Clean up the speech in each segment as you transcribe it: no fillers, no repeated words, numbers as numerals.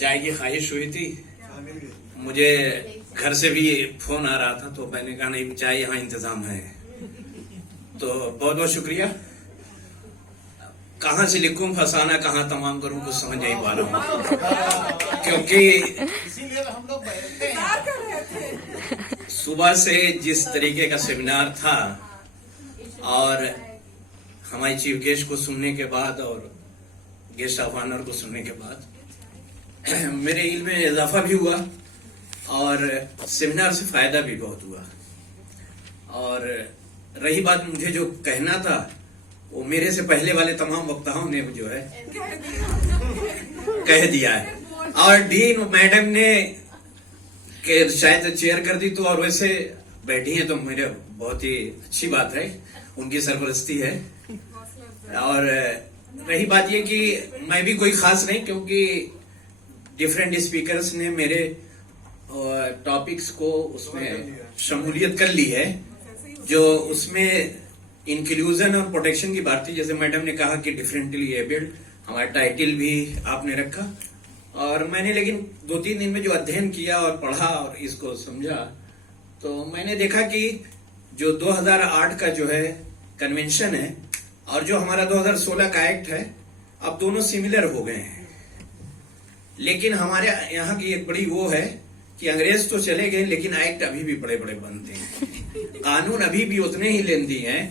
चाय की ख्वाहिश हुई थी। मुझे घर से भी फोन आ रहा था, तो मैंने कहा नहीं, चाय यहाँ इंतजाम है। तो बहुत बहुत शुक्रिया। कहाँ से लिखूं फसाना, कहाँ तमाम करूं, कुछ समझ नहीं पा रहा हूं, क्योंकि इसीलिए हम लोग सुबह से जिस तरीके का सेमिनार था और हमारे चीफ गेस्ट को सुनने के बाद और गेस्ट ऑफ ऑनर को सुनने के बाद मेरे इल्म में इजाफा भी हुआ और सेमिनार से फायदा भी बहुत हुआ। और रही बात मुझे जो कहना था, वो मेरे से पहले वाले तमाम वक्ताओं ने जो है कह दिया है। और डीन मैडम ने शायद चेयर कर दी, तो और वैसे बैठी हैं तो मेरे बहुत ही अच्छी बात है, उनकी सरपरस्ती है। और रही बात ये कि मैं भी कोई खास नहीं, क्योंकि डिफरेंट स्पीकर्स ने मेरे टॉपिक्स को उसमें शमूलियत कर ली है, जो उसमें इंक्लूजन और प्रोटेक्शन की बात थी। जैसे मैडम ने कहा कि डिफरेंटली एबल्ड, हमारा टाइटल भी आपने रखा। और मैंने लेकिन 2-3 दिन में जो अध्ययन किया और पढ़ा और इसको समझा, तो मैंने देखा कि जो 2008 का जो है कन्वेंशन है और जो हमारा 2016 का एक्ट है, अब दोनों सिमिलर हो गए हैं। लेकिन हमारे यहाँ की एक बड़ी वो है कि अंग्रेज तो चले गए, लेकिन एक्ट अभी भी बड़े बड़े बनते हैं, कानून अभी भी उतने ही लेंदी हैं।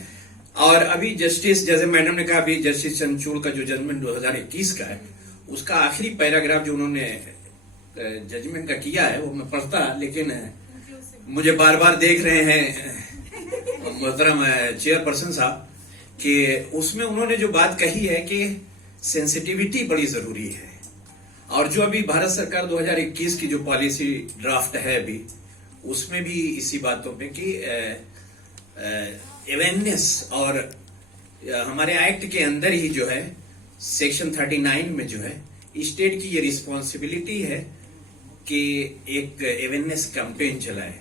और अभी जस्टिस, जैसे मैडम ने कहा, अभी जस्टिस चंद्रचूड़ का जो जजमेंट 2021 का है, उसका आखिरी पैराग्राफ जो उन्होंने जजमेंट का किया है, वो मैं पढ़ता, लेकिन मुझे बार बार देख रहे हैं मोहतरम चेयरपर्सन साहब कि उसमें उन्होंने जो बात कही है कि सेंसिटिविटी बड़ी जरूरी है। और जो अभी भारत सरकार 2021 की जो पॉलिसी ड्राफ्ट है अभी, उसमें भी इसी बातों पे कि अवेयरनेस, और हमारे एक्ट के अंदर ही जो है सेक्शन 39 में जो है स्टेट की ये रिस्पॉन्सिबिलिटी है कि एक अवेयरनेस कैंपेन चलाए।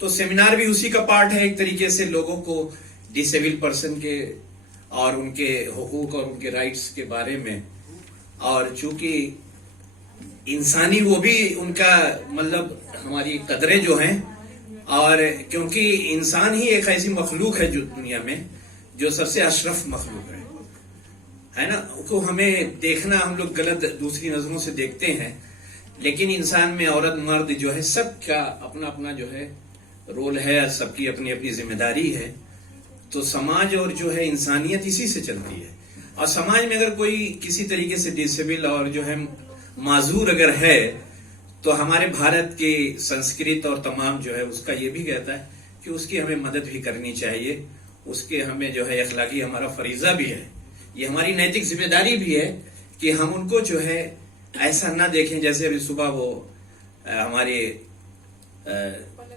तो सेमिनार भी उसी का पार्ट है, एक तरीके से लोगों को डिसेबल पर्सन के और उनके हुकूक और उनके राइट्स के बारे में, और चूंकि इंसानी वो भी उनका मतलब हमारी कदरें जो हैं, और क्योंकि इंसान ही एक ऐसी मखलूक है जो दुनिया में जो सबसे अशरफ मखलूक है ना। को हमें देखना, हम लोग गलत दूसरी नजरों से देखते हैं, लेकिन इंसान में औरत मर्द जो है, सबका अपना अपना जो है रोल है, सबकी अपनी अपनी जिम्मेदारी है। तो समाज और जो है इंसानियत इसी से चलती है। और समाज में अगर कोई किसी तरीके से डिसेबल और जो है माजूर अगर है, तो हमारे भारत की संस्कृत और तमाम जो है उसका ये भी कहता है कि उसकी हमें मदद भी करनी चाहिए, उसके हमें जो है अखलाकी हमारा फरीजा भी है, ये हमारी नैतिक जिम्मेदारी भी है कि हम उनको जो है ऐसा ना देखें। जैसे अभी सुबह वो हमारे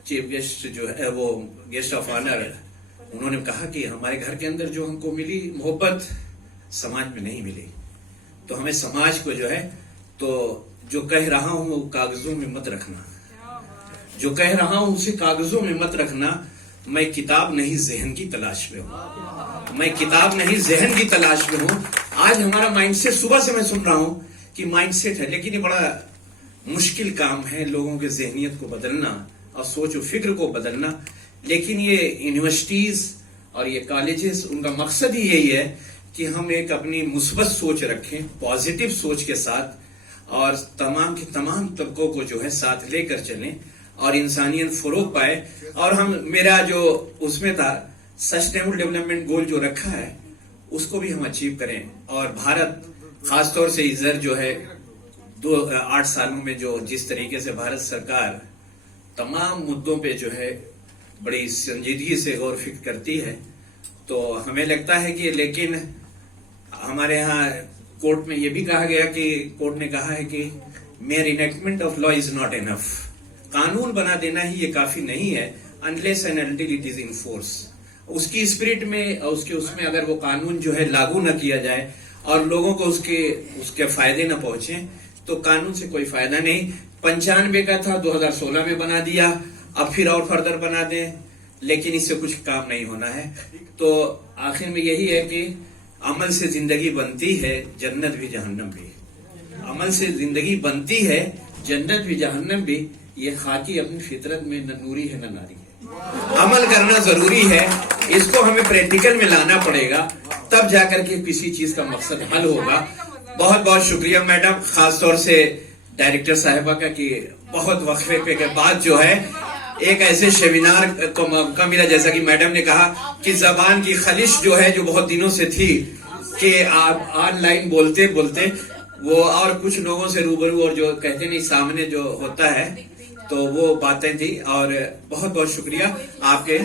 चीफ गेस्ट जो है, वो गेस्ट ऑफ ऑनर, उन्होंने कहा कि हमारे घर के अंदर जो हमको मिली मोहब्बत समाज में नहीं मिली। तो हमें समाज को जो है, तो जो कह रहा हूं वो कागजों में मत रखना, जो कह रहा हूं उसे कागजों में मत रखना। मैं किताब नहीं जहन की तलाश में हूं, मैं किताब नहीं जहन की तलाश में हूं। आज हमारा माइंडसेट, सुबह से मैं सुन रहा हूं कि माइंडसेट है, लेकिन ये बड़ा मुश्किल काम है लोगों के जहनियत को बदलना और सोच और फिक्र को बदलना। लेकिन ये यूनिवर्सिटीज और ये कॉलेजेस, उनका मकसद ही यही है कि हम एक अपनी मुस्बत सोच रखें, पॉजिटिव सोच के साथ, और तमाम के तमाम तबकों को जो है साथ लेकर चलें और इंसानियत फरोग पाए। और हम, मेरा जो उसमें था सस्टेनेबल डेवलपमेंट गोल जो रखा है, उसको भी हम अचीव करें। और भारत खासतौर से इधर जो है 8 सालों में जो जिस तरीके से भारत सरकार तमाम मुद्दों पे जो है बड़ी संजीदगी से गौर फिक्र करती है, तो हमें लगता है कि, लेकिन हमारे यहाँ कोर्ट में ये भी कहा गया कि कोर्ट ने कहा है कि mayor enactment of law is not enough, कानून बना देना ही ये काफी नहीं है, unless and until it is in force. उसकी स्पिरिट में और उसमें अगर वो कानून जो है लागू न किया जाए और लोगों को उसके फायदे न पहुंचे, तो कानून से कोई फायदा नहीं। 95 का था, 2016 में बना दिया, अब फिर और फर्दर बना दें, लेकिन इससे कुछ काम नहीं होना है। तो आखिर में यही है कि अमल से जिंदगी बनती है, जन्नत भी जहन्नम भी। अमल से जिंदगी बनती है, जन्नत भी जहन्नम भी। ये खाकी अपनी फितरत में न नूरी है न नारी है। अमल करना जरूरी है, इसको हमें प्रैक्टिकल में लाना पड़ेगा, तब जाकर के किसी चीज का मकसद हल होगा। बहुत बहुत शुक्रिया मैडम, खासतौर से डायरेक्टर साहिबा का कि बहुत वक्फे के बाद जो है एक ऐसे सेमिनार को मौका मिला। जैसा कि मैडम ने कहा कि जबान की खलिश जो है, जो बहुत दिनों से थी कि आप ऑनलाइन बोलते बोलते वो और कुछ लोगों से रूबरू और जो कहते नहीं सामने जो होता है, तो वो बातें थी। और बहुत बहुत शुक्रिया आपके।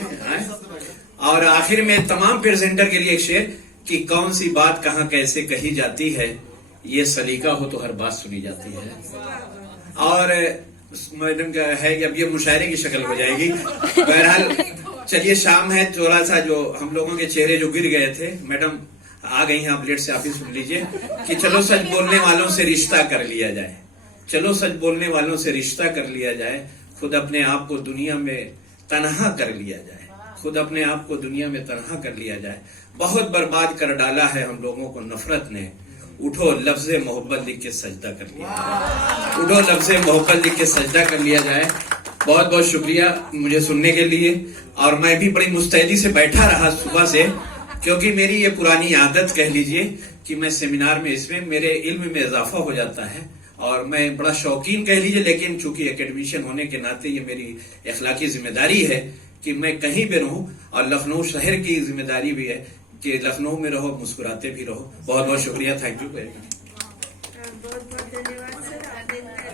और आखिर में तमाम प्रेजेंटर के लिए एक शेर कि कौन सी बात कहाँ कैसे कही जाती है, ये सलीका हो तो हर बात सुनी जाती है। और मैडम का है कि अब ये मुशायरे की शक्ल हो जाएगी। बहरहाल चलिए, शाम है, थोड़ा सा जो हम लोगों के चेहरे जो गिर गए थे, मैडम आ गई हैं, आप लेट से आप ही सुन लीजिए कि चलो सच बोलने वालों से रिश्ता कर लिया जाए, चलो सच बोलने वालों से रिश्ता कर लिया जाए, खुद अपने आप को दुनिया में तनहा कर लिया जाए, खुद अपने आप को दुनिया में तनहा कर लिया जाए। बहुत बर्बाद कर डाला है हम लोगों को नफरत ने, उठो लफ्ज़े मोहब्बत लिख के सजदा कर लिया जाए, उठो लफ्ज़े मोहब्बत लिख के सजदा कर लिया जाए। बहुत बहुत शुक्रिया मुझे सुनने के लिए। और मैं भी बड़ी मुस्तैदी से बैठा रहा सुबह से, क्योंकि मेरी ये पुरानी आदत कह लीजिए कि मैं सेमिनार में इसमें मेरे इल्म में इजाफा हो जाता है और मैं बड़ा शौकीन कह लीजिए, लेकिन चूंकि एकेडमिशियन होने के नाते ये मेरी अखलाकी जिम्मेदारी है कि मैं कहीं भी रहूं, और लखनऊ शहर की जिम्मेदारी भी है कि लखनऊ में रहो, मुस्कुराते भी रहो। बहुत बहुत शुक्रिया, थैंक यू वेरी मच। बहुत बहुत धन्यवाद।